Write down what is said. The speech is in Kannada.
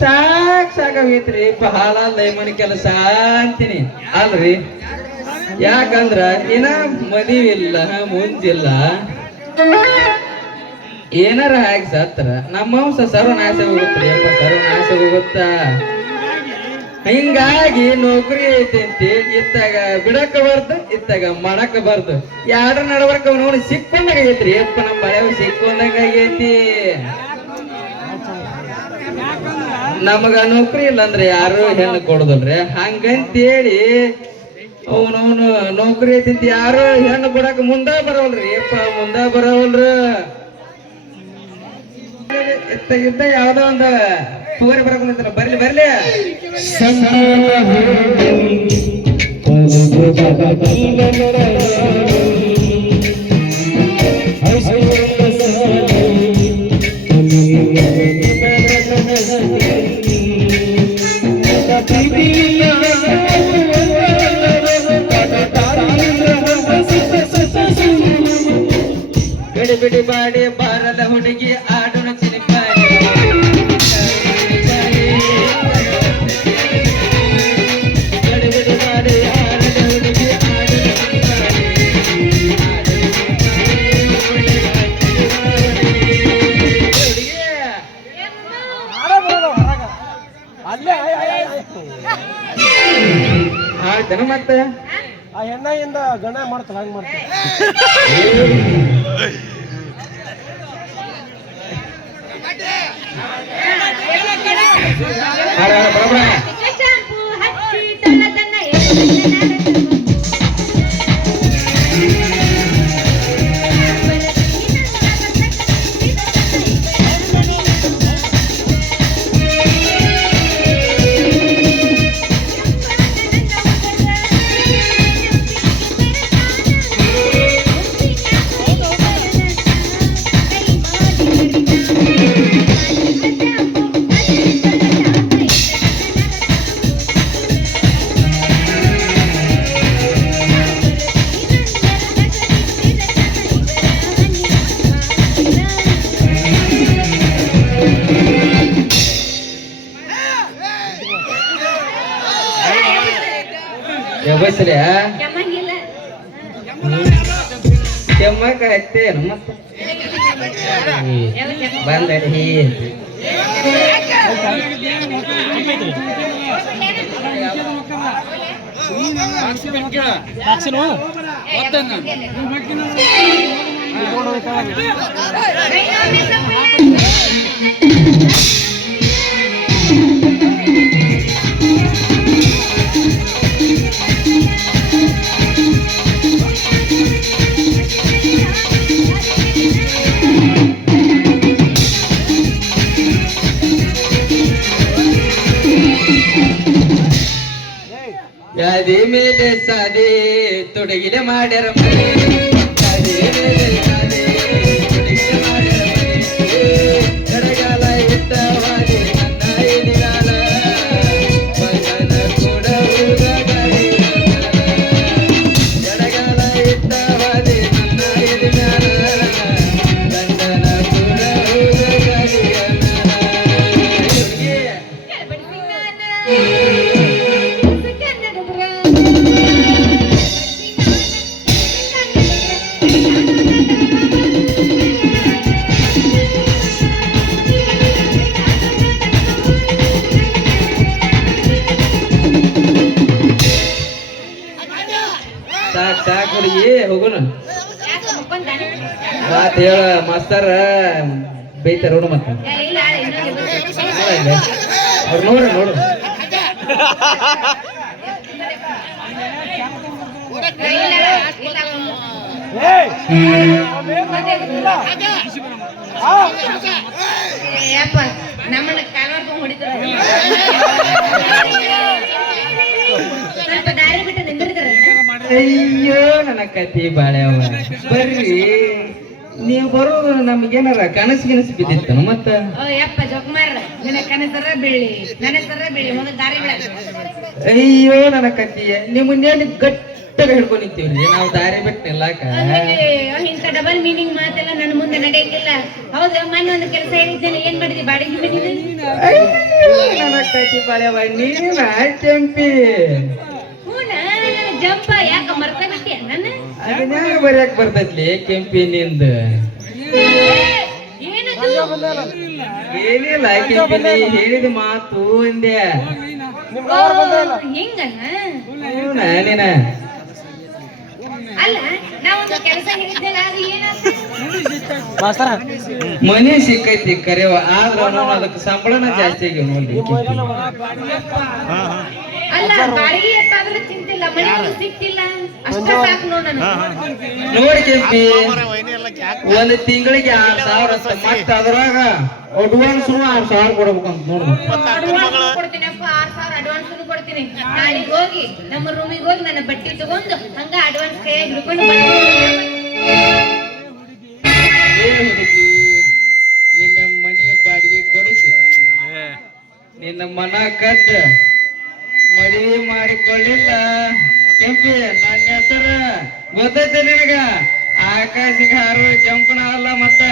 ಸಾಕಾಗೈತ್ರಿ ಬಹಳ ಮನಿ ಕೆಲಸ ಅಂತೀನಿ ಅಲ್ರಿ. ಯಾಕಂದ್ರ ಇನ್ನ ಮದುವಿಲ್ಲ ಮುಂಜಿಲ್ಲ, ಏನಾರ ಹಾಕಿ ಸತ್ರ ನಮ್ಮ ವಂಶ ಸರ್ವನಾಶ ಹೋಗುತ್ರಿ ಅಪ್ಪ, ಸರ್ವನಾಶ ಹೋಗುತ್ತಾ. ಹಿಂಗಾಗಿ ನೌಕರಿ ಐತಿ ಇತ್ತಾಗ ಬಿಡಕ ಬರ್ದು, ಇತ್ತಾಗ ಮಾಡಕ ಬರ್ದು, ಎರಡು ನಡವರ್ಕ ಅವನು ಸಿಕ್ಕೊಂಡಾಗ ಆಗೈತ್ರಿ ಅಪ್ಪ. ನಮ್ಮ ಬಳೆವ್ ಸಿಕ್ಕೊಂಡಾಗ ಆಗೈತಿ. ನಮಗ ನೌಕರಿ ಇಲ್ಲ ಅಂದ್ರೆ ಯಾರು ಹೆಣ್ಣು ಕೊಡುದಲ್ರಿ. ಹಂಗಂತೇಳಿ ಅವನವನು ನೌಕರಿ ಐತಿ ಯಾರು ಹೆಣ್ಣು ಕೊಡಕ ಮುಂದ ಬರವಲ್ರಿ ಅಪ್ಪ, ಮುಂದ ಬರವಲ್ರ. ಇದ್ದ ಯಾವ್ದೋ ಒಂದು ತೋರಿ ಬರಕೊಂಡ ಬರ್ಲಿ ಬರ್ಲಿ. ಬಿಡಿ ಬಿಡಿ ಬಾಡಿ ಬಾರದ ಹುಡುಗಿ ಆಡೋಣ ಚಿನಿಪಾಡಿ. ಬಿಡಿ ಬಾಡಿ ಆಡದ ಹುಡುಗಿ ಆಡ್ತಾನ ಮತ್ತೆ ಆ ಹೆಣ್ಣಿಂದ ಗಣ ಮಾಡ್ತಾರ ಹಂಗ ಮಾಡ್ತಾರ. ಬಸ್ರಿ ಕೆಮ್ಮಕ ಹತ್ತೇನು ಮತ್ತೆ ಬಂದಡಿ ಯಾದಿ ಮೇಲೆ ಸಾದಿ ತೊಡಗಿಲೆ ಮಾಡ್ಯಾರ ಮನೆ, ಯಾದಿ ಮೇಲೆ ಸಾದಿ ತೊಡಗಿಲೆ ಮಾಡ್ಯಾರ ಮನೆ. ಎಡಗಾಲ ಇಟ್ಟವಾದಿ ನನ್ನ ಎದಿಗಾಲ, ಮಗನ ಕೂಡ ಹೋಗ ಗಾಡಿ. ಎಡಗಾಲ ಇಟ್ಟವಾದಿ ನನ್ನ ಎದಿಗಾಲ, ಗಂಡನ ಕೂಡ ಹೋಗ ಗಾಡಿ. ಸಾಕು ಹುಡುಗಿ ಹೋಗೋಣ ಮಾತ್ ಹೇಳ ಮಾಸ್ತರ ಬೈತಾರ ನೋಡು ಮತ್ತ ಅವ್ರು ನೋಡ್ರಿ ನೋಡು. ನಮ್ಮನ್ನ ಕಾಲ್ಮಾರ್ಕೊಂಡ್ ಹೊಡಿತಾರ, ಅಯ್ಯೋ ನನ್ನ ಕತಿ ಬಾಳ್ಯಾವ. ಬರ್ರಿ ನೀವು ಬರೋದು ನಮ್ಗೇನಾರ ಕನಸು ಗಿನಸು ಬಿದ್ದಿತ್ತನು ಮತ್ತ? ಯಪ್ಪ ಜೋಕುಮಾರ, ನಿನ್ನ ಕನಸರ ಬೀಳಿ ನನ್ನ ಸರ ಬೀಳಿ ಮೊದಲು ದಾರಿ ಬಿಡ. ಅಯ್ಯೋ ನನ್ನ ಕತಿಯ ನಿಮ್ಮ ಮುಂದೆ ಗಟ್ಟಿಗೆ ಹಿಡ್ಕೊಂಡ್ ನಿಂತೀವ್ರಿ ನಾವು ದಾರಿ ಬಿಟ್ಟು ನಿಲ್ಲಾಕ. ಇಂಥ ಡಬಲ್ ಮೀನಿಂಗ್ ಮಾತೆಲ್ಲ ನನ್ನ ಮುಂದೆ ನಡೆಯಂಗಿಲ್ಲ. ಹೌದು, ಮೊನ್ನೆ ಒಂದು ಕೆಲಸ ಹೇಳಿದ್ದೇನೆ, ಏನ್ ಮಾಡಿದ್ರಿ? ಬಾಡಿಗೆ ಮನೆ ನನಗ್ತೈತಿ ಬಾಳೆವ ನೀನ ಕೆಂಪಿ ಹೂನಾ, ಜಂಪ ಯಾಕ ಮರ್ತ ಬಿಟ್ಟಿಯ ನನ್ನ? ಅದನ್ಯಾಗ ಬರ್ಯಾಕ ಬರ್ತೈತ್ಲಿ ಕೆಂಪಿ ನಿಂದ? ಏನದು? ಏನಿಲ್ಲ ಕೆಂಪಿ, ನೀ ಹೇಳಿದ ಮಾತು ಅಂದೆ. ಹಿಂಗನ? ಹೂನಾ ನೀನ? ಅಲ್ಲ, ನಾವೊಂದು ಕೆಲಸ ಹೇಳಿದ್ದೇನೆ, ಅದು ಏನಾಯ್ತು? ಮಾಸ್ತರ ಮನಿ ಸಿಕ್ಕೈತಿ ಕರೆವ, ಆದ್ರ ಅದಕ್ಕೆ ಸಂಬಳನ ಜಾಸ್ತಿ ಆಗ್ಯಾವ ನೋಡ್ರಿ ಕೆಂಪಿ. ಅಲ್ಲ, ಬಾಡಿಗೆ ಎಷ್ಟಾದ್ರೂ ಚಿಂತಿಲ್ಲ, ಮನೆ ಒಂದು ಸಿಕ್ತಿಲ್ಲ, ಅಷ್ಟ ಸಾಕು ನೋಡ. ನೋಡಿ ಕೆಂಪಿ, ಒಂದ್ ತಿಂಗಳಿಗೆ 6,000 ಅಂತ, ಮತ್ತ ಅದ್ರಾಗ ಅಡ್ವಾನ್ಸ್ 6,000 ಕೊಡ್ಬೇಕಂತ ನೋಡು. ಅಡ್ವಾನ್ಸ್ ಕೊಡ್ತೀನಪ್ಪ, 6,000 ಅಡ್ವಾನ್ಸ್ ಕೊಡ್ತೀನಿ. ನಾಳೆಗೆ ಹೋಗಿ ನಮ್ಮ ರೂಮಿಗೆ ಹೋಗಿ ನನ್ನ ಬಟ್ಟೆ ತಗೊಂಡು ಹಂಗ ಅಡ್ವಾನ್ಸ್ ಕೈಯಾಗಿ ಹಿಡ್ಕೊಂಡು ಏ ಹುಡುಗಿ, ನಿನ್ನ ಮನಿ ಬಾಡಿಗೆ ಕೊಡಿಸಿ ನಿನ್ನ ಮನ ಕದ್ದ ಮದುವೆ ಮಾಡಿಕೊಳ್ಳಿಲ್ಲ ಕೆಂಪಿ. ನನ್ನ ಹೆಸರು ಗೊತ್ತೈತೆ ನಿನಗ? ಆಕಾಶಕ್ಕೆ ಹಾರುವ ಕೆಂಪನ ಅಲ್ಲ ಮತ್ತ.